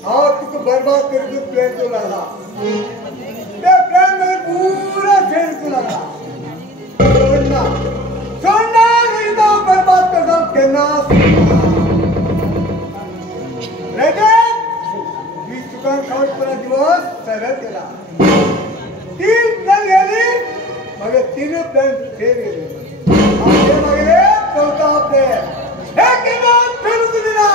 हाँ तुझको बर्बाद करके प्लान तो लगा ते प्लान में पूरा फेल तो लगा छोड़ना छोड़ना नहीं तो बर्बाद कर दो कहना रेडी मी तुका खाऊन पुरा दिवस सरळ केला तीन प्लान गेली मग तीन प्लान फेल गेले आपले मागले चौथा प्लान हे केना फेल दिला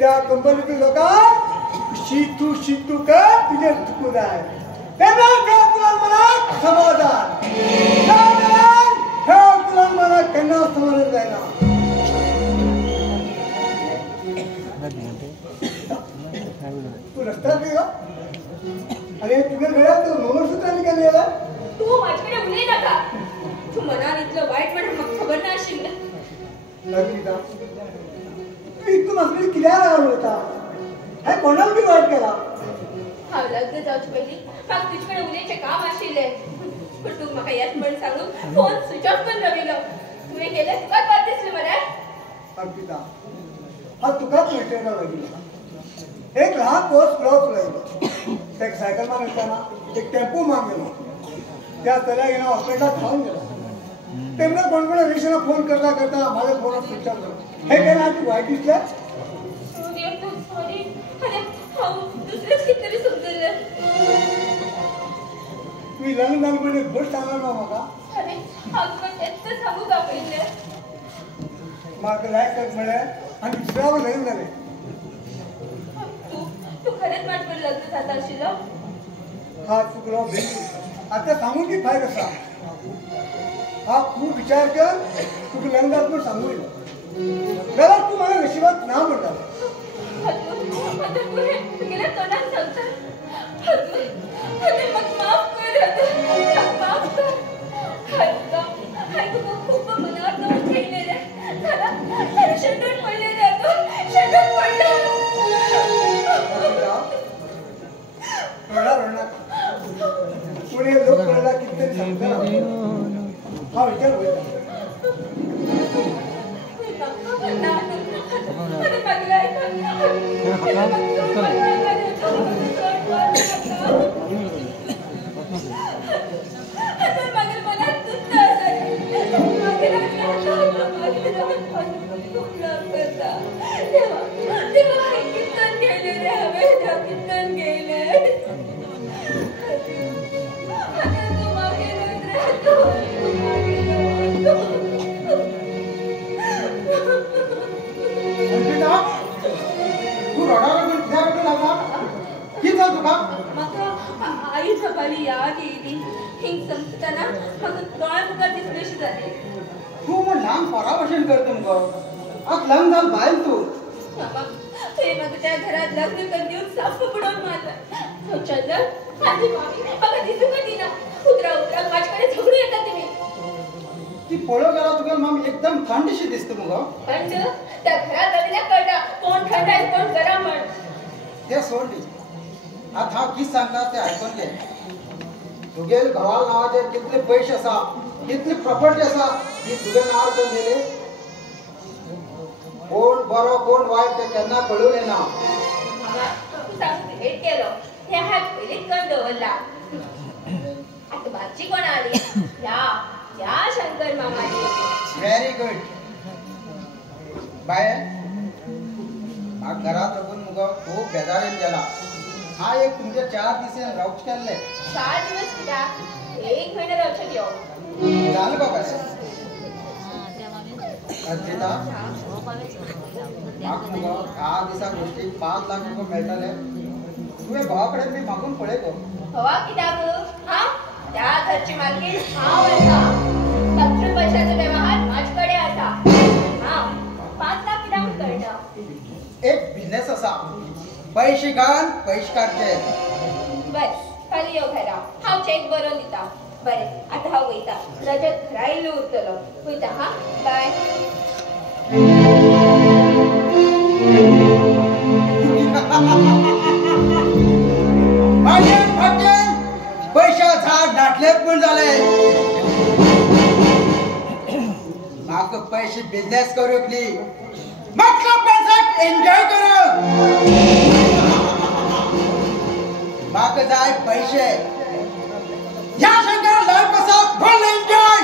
त्या कंपनीतील लोक शितू का तुझे चुकून आहे त्यांना तुला मला समाधान तुला मला त्यांना समाधान जायला तू रस्ता का अरे तुझ्या घरात मंगळसूत्र निघालेला तू माझ्याकडे बोले नका तू मनात इतलं वाईट म्हणून मग खबर नाही असेल ललिता इतकं मस्करी किल्ला राहिला होता हे कोणाला बी वाईट केला हा लग्न जाऊची पहिली मग तुझ्याकडे उद्याचे काम असेल पण तू मला याच म्हणून सांगून फोन स्विच ऑफ पण रविलं तू हे केलं तुका बात दिसली मला अर्पिता हा तुकाच भेटायला लागला एक लहान पोस्ट क्रॉस लागला एक सायकल मान येताना एक टेम्पो मान गेला त्या तल्या गेला हॉस्पिटलात धावून गेला तेवढा कोणकोणा विषयाला फोन करता करता माझ्या फोनवर स्विच ऑफ झाला हे काय ना तू वाईट दिसल्या सॉरी अरे दुसरंच कितीतरी समजलं मी लग्न झाल्यामुळे गोष्ट सांगणार ना मला अरे आपण त्याचं सांगू का पहिले मला लायक मिळे आणि दुसऱ्यावर लग्न झाले तू खरंच माझ्यावर लग्न झालं असेल हा चुकलो आता सांगून की फायदा कसा हा खूप विचार कर तू लग्नात पण सांगू मला तू मला नशिबात ना म्हणतात गेल्या तोंडात सांगतात मग माफ कर खूप मनावर जाऊन खेळलेल्या त्याला शेंडून पडले जातो शेंडून पडलं पुणे लोक पडला कितीतरी सांगतात हा विचार होईल आई सकाळी याद येईल हिंग संपताना मग डोळ्यामुखात दिसल्याशी जाते तू मग लहान पराभाषण करतो मग आज लग्न झालं बाहेर तू ते मग त्या घरात लग्न कर देऊन साफ पडून मारला चंदन आधी मामी बघा दिसू का तिला उतरा उतरा माझ्याकडे झगडू येतात तुम्ही ती पळो करा तुला मग एकदम थंडशी दिसतो मग थंड त्या घरात रवीला कळटा कोण थंड आहे कोण गरम म्हण ते सोडली आता हा किस सांगता ते ऐकून घे तुगेल घराला नावाचे कितले पैसे असा कितली प्रॉपर्टी असा ती तुगे नावावर करून दिले कोण बरो कोण वाईट ते त्यांना कळून येना तू सांगते भेट केलं हे हात पहिले कण दवरला आता बाची कोण आली या शंकर मामाने व्हेरी गुड बाय हा घरात बघून मुग खूप बेजारीन गेला हा एक तुमच्या 4 दिवस राऊच केले 4 दिवस किडा 1 महिना राऊच घेऊ झालं बाबा अर्पिता माग मुग 10 दिवसा गोष्टी 5 लाख रुपये मिळाले तुझ्या भावाकडे मी मागून पळे गो हवा किडा हा त्या घरची मालकी हा वरचा सत्र पैशाचा व्यवहार माझ्याकडे असा हा 5 लाख किडा कळलं एक बिझनेस असा पैसे घाल पैसे काढचे बस खाली येऊ घरा हा चेक बरोवन दिता बरे आता हा वयता रजत घरा इल्लो उरतलो वयता हा बाय पैसा झाड दाटले पण झाले म्हाका पैसे बिझनेस करूकली मतलब पैसा एन्जॉय करूक म्हाका जाय पैसे या शंकर लाईफ कसा फुल एन्जॉय